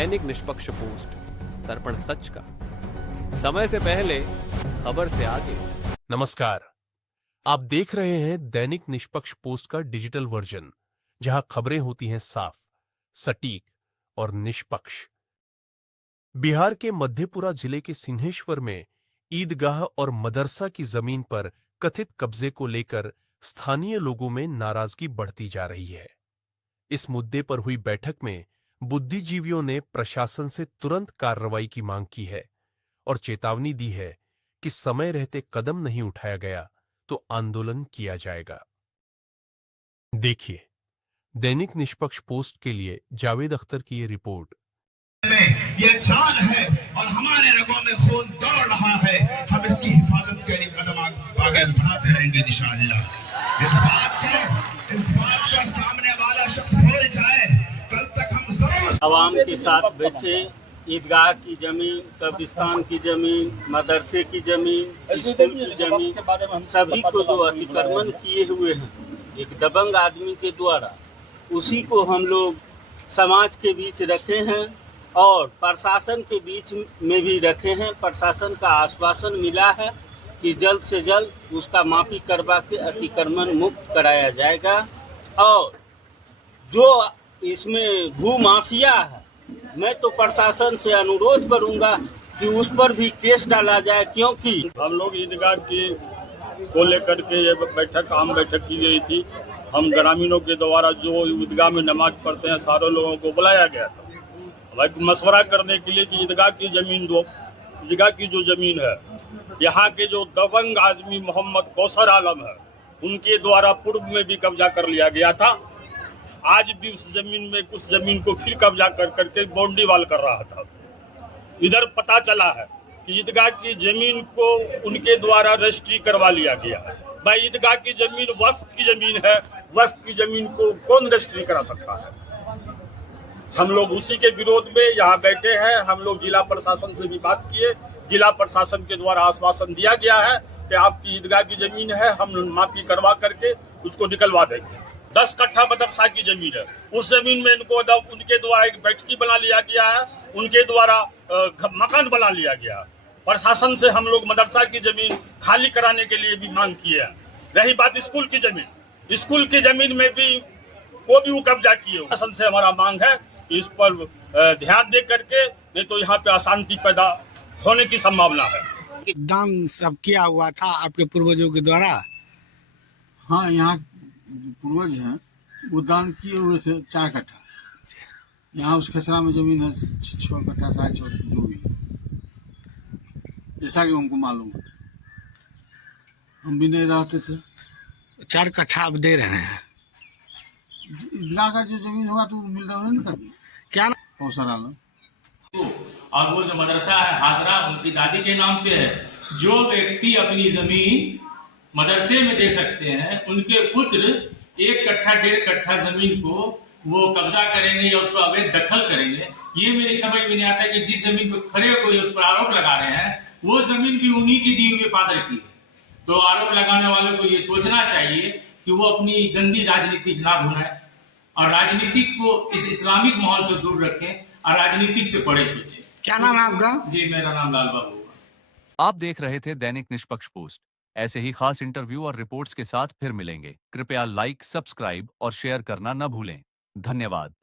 दैनिक निष्पक्ष पोस्ट, दर्पण सच का, समय से पहले, खबर से आगे। नमस्कार, आप देख रहे हैं दैनिक निष्पक्ष पोस्ट का डिजिटल वर्जन, जहां खबरें होती हैं साफ, सटीक और निष्पक्ष। बिहार के मधेपुरा जिले के सिंहेश्वर में ईदगाह और मदरसा की जमीन पर कथित कब्जे को लेकर स्थानीय लोगों में नाराजगी बढ़ती जा रही है। इस मुद्दे पर हुई बैठक में बुद्धिजीवियों ने प्रशासन से तुरंत कार्रवाई की मांग की है और चेतावनी दी है कि समय रहते कदम नहीं उठाया गया तो आंदोलन किया जाएगा। देखिए, दैनिक निष्पक्ष पोस्ट के लिए जावेद अख्तर की ये रिपोर्ट। ये जान है और हमारे रगों में खून दौड़ रहा है। हम इसकी हिफाजत के लिए कदम आगे बढ़ाते रहेंगे इंशाअल्लाह। इस बात का सामने वाला शख्स भूल जाए, कल तक हम जरूर आवाम के साथ बैठे। ईदगाह की जमीन, कब्रिस्तान की जमीन, मदरसे की जमीन, स्कूल की जमीन, सभी को जो अतिक्रमण किए हुए हैं एक दबंग आदमी के द्वारा, उसी को हम लोग समाज के बीच रखे हैं और प्रशासन के बीच में भी रखे हैं। प्रशासन का आश्वासन मिला है कि जल्द से जल्द उसका माफी करवा के अतिक्रमण मुक्त कराया जाएगा। और जो इसमें भू माफिया है, मैं तो प्रशासन से अनुरोध करूंगा कि उस पर भी केस डाला जाए, क्योंकि हम लोग ईदगाह की को लेकर के ये आम बैठक की गई थी। हम ग्रामीणों के द्वारा जो ईदगाह में नमाज पढ़ते हैं सारे लोगों को बुलाया गया था मशवरा करने के लिए कि ईदगाह की जो जमीन है, यहाँ के जो दबंग आदमी मोहम्मद कौसर आलम है, उनके द्वारा पूर्व में भी कब्जा कर लिया गया था। आज भी उस जमीन को फिर कब्जा करके बाउंड्री वाल कर रहा था। इधर पता चला है कि ईदगाह की जमीन को उनके द्वारा रजिस्ट्री करवा लिया गया है। भाई, ईदगाह की जमीन वक्फ की जमीन है, वक्फ की जमीन को कौन रजिस्ट्री करा सकता है? हम लोग उसी के विरोध में यहाँ बैठे हैं। हम लोग जिला प्रशासन से भी बात किए। जिला प्रशासन के द्वारा आश्वासन दिया गया है कि आपकी ईदगाह की जमीन है, हम माफी करवा करके उसको निकलवा देंगे। 10 कट्ठा मदरसा की जमीन है, उस जमीन में उनके द्वारा एक बैठकी बना लिया गया है, उनके द्वारा मकान बना लिया गया। प्रशासन से हम लोग मदरसा की जमीन खाली कराने के लिए भी मांग किए हैं। रही बात स्कूल की जमीन में भी वो कब्जा किए। प्रशासन से हमारा मांग है इस पर ध्यान दे करके, नहीं तो यहाँ पे अशांति पैदा होने की संभावना है। दान सब किया हुआ था आपके पूर्वजों के द्वारा? हाँ, यहाँ पूर्वज हैं वो दान किए हुए थे 4 कट्ठा। यहाँ उस खसरा में जमीन है 6 कट्ठा 6.5 जो भी, जैसा कि हमको मालूम है। हम भी नहीं रहते थे। 4 कट्ठा आप दे रहे हैं? ईदगाह का जो जमीन होगा तो मिल रहा है ना। क्या कौसर आलम। और वो जो मदरसा है हाजरा, उनकी दादी के नाम पे है। जो व्यक्ति अपनी जमीन मदरसे में दे सकते हैं, उनके पुत्र 1 कट्ठा 1.5 कट्ठा जमीन को वो कब्जा करेंगे या उसको अवैध दखल करेंगे। ये मेरी समझ में नहीं आता है कि जिस जमीन पर खड़े कोई उस पर आरोप लगा रहे हैं, वो जमीन भी उन्हीं की दी हुई फादर की है। तो आरोप लगाने वालों को ये सोचना चाहिए कि वो अपनी गंदी राजनीति ना भूलें और राजनीतिक को इस इस्लामिक माहौल से दूर रखें और राजनीतिक से परे सोचें। क्या नाम है आपका? जी, मेरा नाम लाल बाबू। आप देख रहे थे दैनिक निष्पक्ष पोस्ट। ऐसे ही खास इंटरव्यू और रिपोर्ट्स के साथ फिर मिलेंगे। कृपया लाइक, सब्सक्राइब और शेयर करना न भूलें। धन्यवाद।